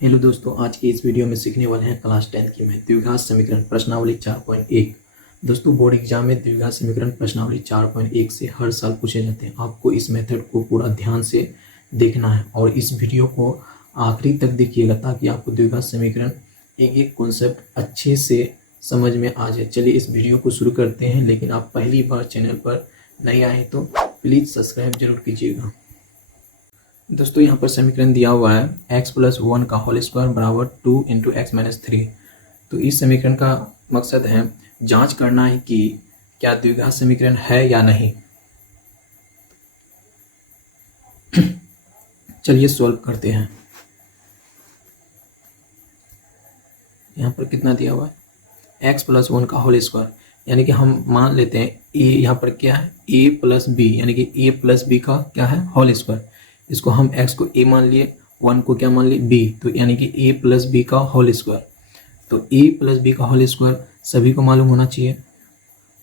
Hello दोस्तों, आज की इस वीडियो में सीखने वाले हैं क्लास 10 की मैथ द्विघात समीकरण प्रश्नावली 4.1। दोस्तों, बोर्ड एग्जाम में द्विघात समीकरण प्रश्नावली 4.1 से हर साल पूछे जाते हैं। आपको इस मेथड को पूरा ध्यान से देखना है और इस वीडियो को आखिरी तक देखिएगा ताकि आपको द्विघात समीकरण एक एक कॉन्सेप्ट अच्छे से समझ में आ जाए। चलिए इस वीडियो को शुरू करते हैं। लेकिन आप पहली बार चैनल पर नहीं आए तो प्लीज़ सब्सक्राइब जरूर कीजिएगा। दोस्तों, यहाँ पर समीकरण दिया हुआ है x+1 का होल स्क्वायर बराबर 2 इंटू एक्स माइनस 3। तो इस समीकरण का मकसद है जांच करना है कि क्या द्विघात समीकरण है या नहीं। चलिए सॉल्व करते हैं। यहाँ पर कितना दिया हुआ है x+1 का होल स्क्वायर, यानी कि हम मान लेते हैं a यहाँ पर क्या है a प्लस बी, यानी कि a प्लस बी का क्या है होल स्क्वायर। इसको हम x को a मान लिए, 1 को क्या मान लिए b, तो यानी कि a प्लस बी का होल स्क्वायर। तो a प्लस बी का होल स्क्वायर सभी को मालूम होना चाहिए।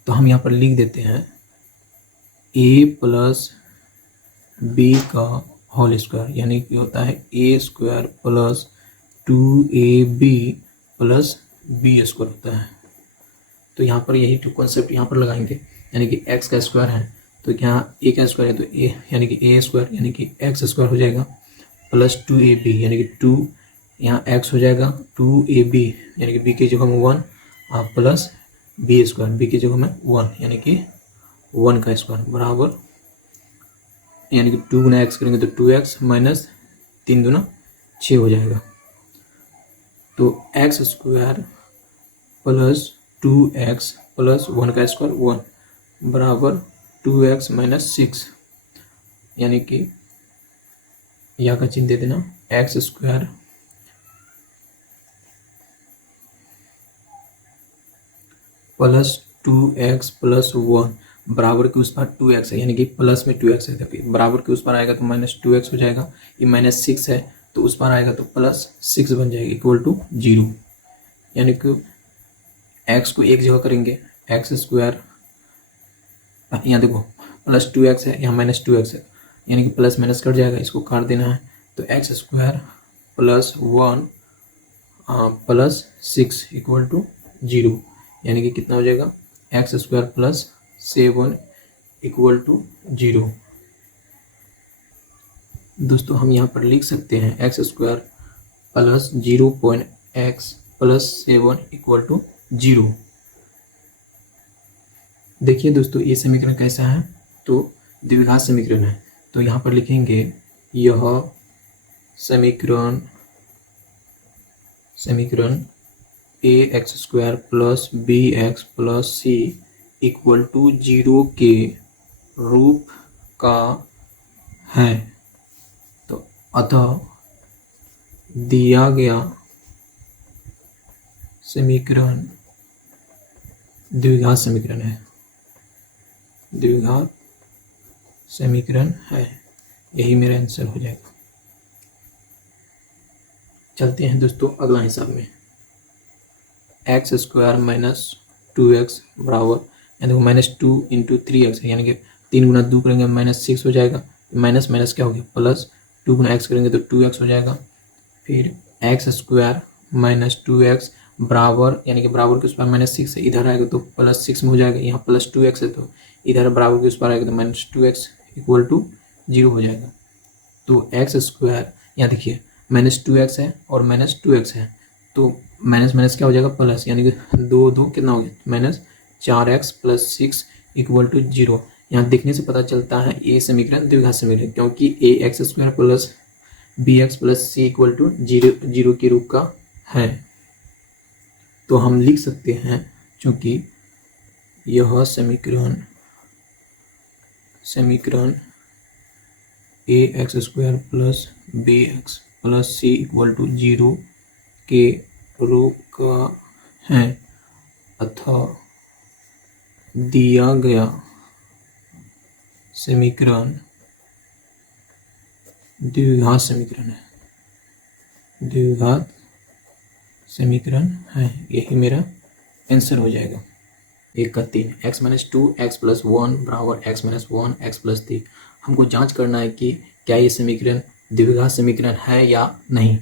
तो हम यहाँ पर लिख देते हैं a प्लस बी का होल स्क्वायर, यानी कि होता है a square plus 2ab plus B square होता है। तो यहाँ पर यही टू कॉन्सेप्ट यहाँ पर लगाएंगे, यानी कि x का स्क्वायर है तो क्या a का स्क्वायर है तो a यानी कि a स्क्वायर यानी कि x स्क्वायर हो जाएगा प्लस 2ab यानी कि 2 यहाँ x हो जाएगा 2ab यानी कि b की जगह में 1 प्लस b स्क्वायर b की जगह में 1 यानी कि 1 का स्क्वायर बराबर, यानी कि 2 गुना x करेंगे तो 2x माइनस 3 दूना 6 हो जाएगा। तो x square plus 2x plus 1 का स्क्वायर 1 बराबर 2x माइनस 6, यानी कि यहाँ का चिन्ह दे देना x square plus 2x plus 1 बराबर के उस पर 2x है, यानी कि प्लस में 2x है तो बराबर के उस पर आएगा तो माइनस 2x हो जाएगा। ये माइनस 6 है तो उस पर आएगा तो प्लस 6 बन जाएगा इक्वल टू 0, यानी कि x को एक जगह करेंगे x स्क्वायर, यहाँ देखो प्लस 2x है यहाँ माइनस 2x है, यानी कि प्लस माइनस कट जाएगा, इसको काट देना है। तो x square plus 1 plus 6 equal to 0, यानी कि कितना हो जाएगा x square plus 7 equal to 0। दोस्तों, हम यहाँ पर लिख सकते हैं x square plus 0.x plus 7 equal to 0। देखिए दोस्तों, ये समीकरण कैसा है, तो द्विघात समीकरण है। तो यहाँ पर लिखेंगे यह समीकरण ax square plus bx plus c equal to 0 के रूप का है। तो अतः दिया गया समीकरण द्विघात समीकरण है, द्विघात समीकरण है। यही मेरा आंसर हो जाएगा। चलते हैं दोस्तों अगला हिसाब में। एक्स स्क्वायर माइनस 2x बराबर, यानी कि माइनस 2 इंटू 3x है, यानी कि 3 गुना 2 करेंगे माइनस 6 हो जाएगा। माइनस माइनस क्या हो गया प्लस, 2 गुना x करेंगे तो 2x हो जाएगा। फिर एक्स स्क्वायर माइनस 2x बराबर, यानी कि बराबर के उस पर माइनस 6 है, इधर आएगा तो प्लस 6 में हो जाएगा। यहाँ प्लस 2x है तो इधर बराबर के उस पर आएगा तो माइनस 2x इक्वल टू 0 हो जाएगा। तो एक्स स्क्वायर, यहाँ देखिए माइनस 2x है और माइनस 2x है, तो माइनस माइनस क्या हो जाएगा प्लस, यानी कि 2 कितना हो गया minus 4x plus 6 equal to 0। यहाँ देखने से पता चलता है ये समीकरण द्विघात समीकरण, क्योंकि ax square plus bx plus c equal to 0 के रूप का है। तो हम लिख सकते हैं क्योंकि यह समीकरण ax square plus bx plus c equal to 0 के रूप का है, अतः दिया गया समीकरण द्विघात समीकरण है, द्विघात समीकरण है। यही मेरा आंसर हो जाएगा। 1 का 3 x माइनस 2 x प्लस 1 बराबर x माइनस 1 x प्लस 3। हमको जांच करना है कि क्या ये समीकरण द्विघात समीकरण है या नहीं।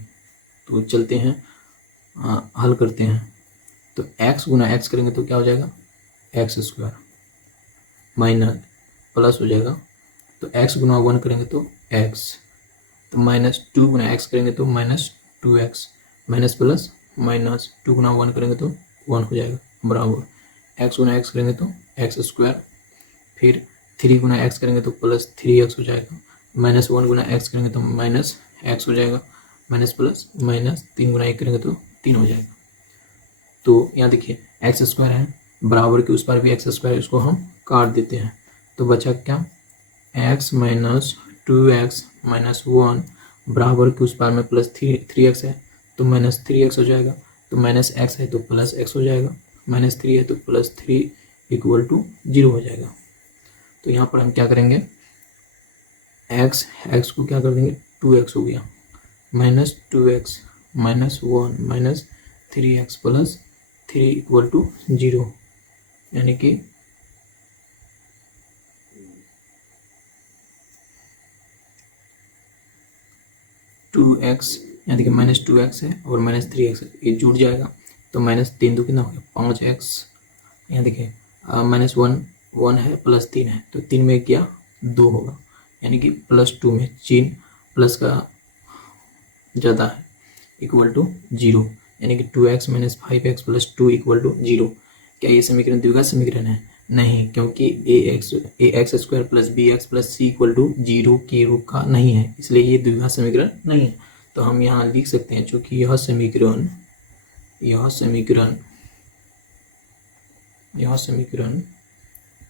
तो चलते हैं हल करते हैं। तो x गुना x करेंगे तो क्या हो जाएगा, एक्स स्क्वायर माइनस प्लस हो जाएगा, तो x गुना 1 करेंगे तो x, तो -2 गुना x करेंगे तो -2x, माइनस प्लस माइनस 2 गुना 1 करेंगे तो 1 हो जाएगा, बराबर x गुना x करेंगे तो एक्स स्क्वायर, फिर 3 गुना x करेंगे तो +3x हो जाएगा, -1 गुना x करेंगे तो -x हो जाएगा, माइनस प्लस माइनस 3 गुना 1 करेंगे तो 3 हो जाएगा। तो यहाँ देखिए एक्स स्क्वायर है, बराबर के उस पर भी एक्स स्क्वायर, इसको हम काट देते हैं तो बचा क्या, x माइनस 2x माइनस 1, बराबर के उस पार में +3x है तो -3x हो जाएगा, तो -x है तो +x हो जाएगा, -3 है तो +3 इक्वल टू 0 हो जाएगा। तो यहाँ पर हम क्या करेंगे, x को क्या कर देंगे, 2x हो गया, -2x minus 1 minus 3x plus 3 equal to 0, यानी कि यहाँ देखिए -2x है और -3x है, ये जुड़ जाएगा तो -3 2 कितना हो गया, 5x, यहाँ देखिए -1 है +3 है तो 3 में क्या 2 होगा, यानी कि +2 में चिन्ह प्लस का ज़्यादा है, इक्वल टू 0, यानी कि 2x minus 5x plus 2 equal to 0। क्या ये समीकरण द्विघात समीकरण है, नहीं, क्योंकि ax square plus bx plus c equal to 0 के रूप का नहीं है, इसलिए ये द्विघात समीकरण नहीं है। तो हम यहाँ लिख सकते हैं, चूँकि यह समीकरण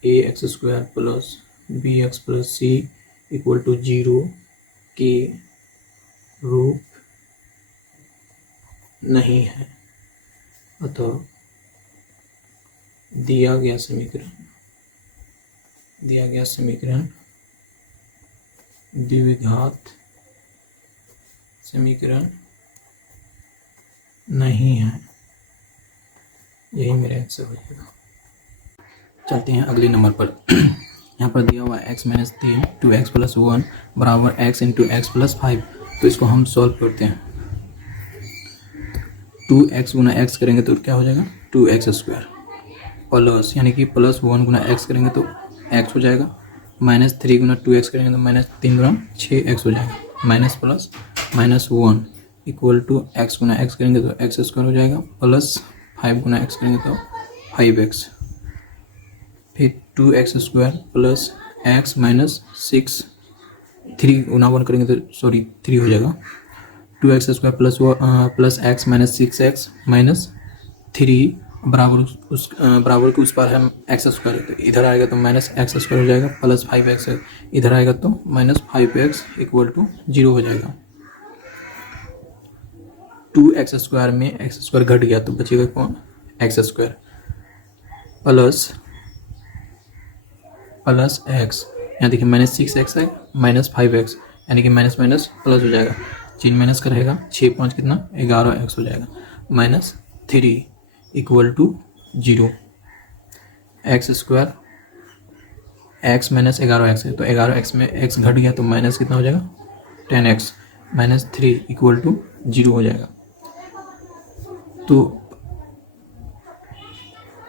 ax square plus bx plus c equal to 0 के रूप नहीं है, अतः दिया गया समीकरण द्विघात समीकरण नहीं है, यही मेरा आंसर हो जाएगा। चलते हैं अगले नंबर पर। यहाँ पर दिया हुआ x माइनस 3 2x प्लस 1 बराबर x इंटू एक्स प्लस 5, तो इसको हम सॉल्व करते हैं। 2x गुना x करेंगे तो क्या हो जाएगा, 2x स्क्वायर प्लस, यानी कि +1 गुना x करेंगे तो x हो जाएगा, -3 गुना 2x करेंगे तो -3 गुना 6x हो जाएगा, minus plus -1 equal to x गुना x करेंगे तो x स्क्वायर हो जाएगा, प्लस 5 गुना x करेंगे तो 5x, फिर 2x square plus x minus 6, 3 गुना 1 करेंगे तो 3 हो जाएगा, 2x square plus x minus 6x minus 3, बराबर के उस पर हम एक्स स्क्वायर, तो इधर आएगा तो -x स्क्वायर हो जाएगा, प्लस 5x इधर आएगा तो -5x इक्वल टू 0 हो जाएगा। 2x स्क्वायर में x स्क्वायर घट गया तो बचेगा कौन, x स्क्वायर प्लस x, यहाँ देखिए -6x है -5x, यानी कि माइनस माइनस प्लस हो जाएगा, चिन्ह माइनस का रहेगा, 6 5 कितना 11x हो जाएगा, -3 equal to 0, x square x minus 11x है तो 11x में x घट गया तो माइनस कितना हो जाएगा 10x, -3 इक्वल टू 0 हो जाएगा। तो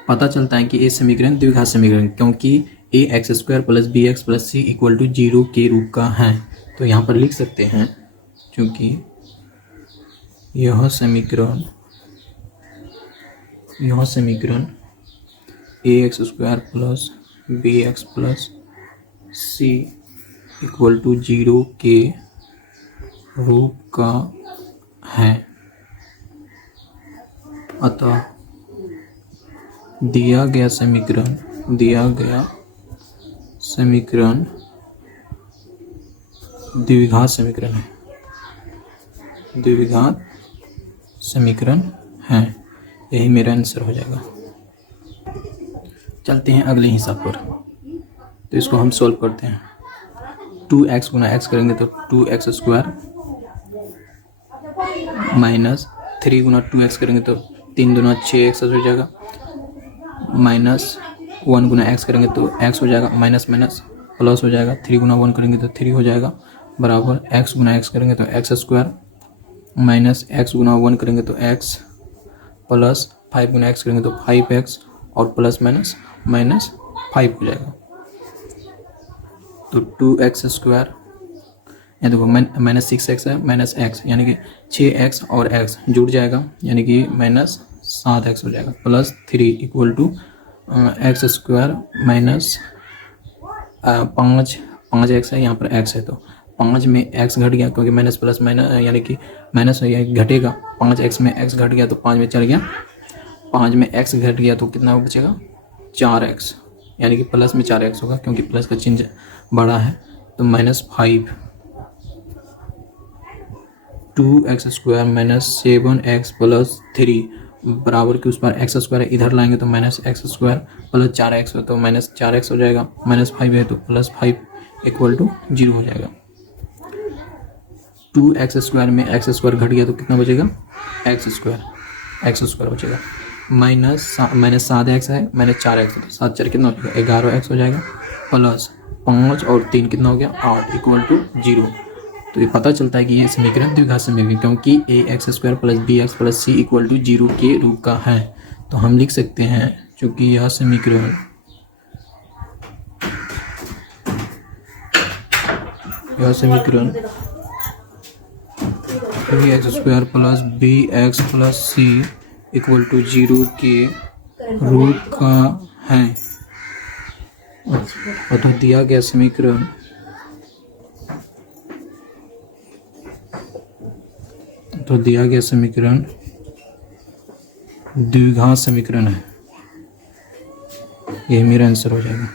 पता चलता है कि ये समीकरण द्विघात समीकरण, क्योंकि ax square plus bx plus c equal to 0 के रूप का है। तो यहाँ पर लिख सकते हैं, क्योंकि यह समीकरण ax square plus bx plus c equal to 0 के रूप का है, अतः दिया गया समीकरण द्विघात समीकरण है, यही मेरा आंसर हो जाएगा। चलते हैं अगले हिसाब पर, तो इसको हम सॉल्व करते हैं। 2x गुना x करेंगे तो 2x स्क्वायर माइनस 3 गुना 2x करेंगे तो 3 दूना 6x हो जाएगा, -1 गुना x करेंगे तो x हो जाएगा, माइनस माइनस प्लस हो जाएगा, 3 गुना 1 करेंगे तो 3 हो जाएगा, बराबर x गुना x करेंगे तो x स्क्वायर माइनस एक्स गुना 1 करेंगे तो एक्स, प्लस 5 गुना एक्स करेंगे तो 5x, और प्लस माइनस माइनस 5 हो जाएगा। तो 2x², ये देखो माइनस 6x है, माइनस एक्स यानी कि 6x और x जुड़ जाएगा यानी कि माइनस 7x हो जाएगा, plus 3 equal to x² minus 5x है, यहाँ पर x है तो 5 में x घट गया क्योंकि माइनस प्लस माइनस यानी कि माइनस घटेगा, 5x में x घट गया तो 5 में चल गया, 5 में x घट गया तो कितना बचेगा 4x, यानी कि प्लस में 4x होगा क्योंकि प्लस का चिन्ह बड़ा है, तो -5 2x² माइनस 7x प्लस 3 बराबर के उस पर x² इधर लाएंगे तो -x² प्लस 4x हो तो -4x हो जाएगा, -5 है तो +5 इक्वल टू 0 हो जाएगा। 2x² में x² घट गया तो कितना बचेगा x² बचेगा, माइनस 7x है, -4x है तो 7 4 कितना हो जाएगा 11x हो जाएगा, प्लस 5 और 3 कितना हो गया 8 इक्वल टू 0। तो ये पता चलता है कि ये समीकरण द्विघात समीकरण क्योंकि ax² plus bx plus c equal to 0 के रूप का है। तो हम लिख सकते हैं क्योंकि यह समीकरण ax² plus bx plus c equal to 0 के रूप का है। अतः दिया गया समीकरण द्विघात समीकरण है, यही मेरा आंसर हो जाएगा।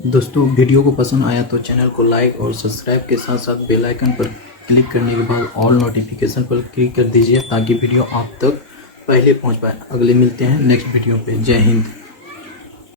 दोस्तों वीडियो को पसंद आया तो चैनल को लाइक और सब्सक्राइब के साथ साथ बेल आइकन पर क्लिक करने के बाद ऑल नोटिफिकेशन पर क्लिक कर दीजिए ताकि वीडियो आप तक पहले पहुंच पाए। अगले मिलते हैं नेक्स्ट वीडियो पे। जय हिंद।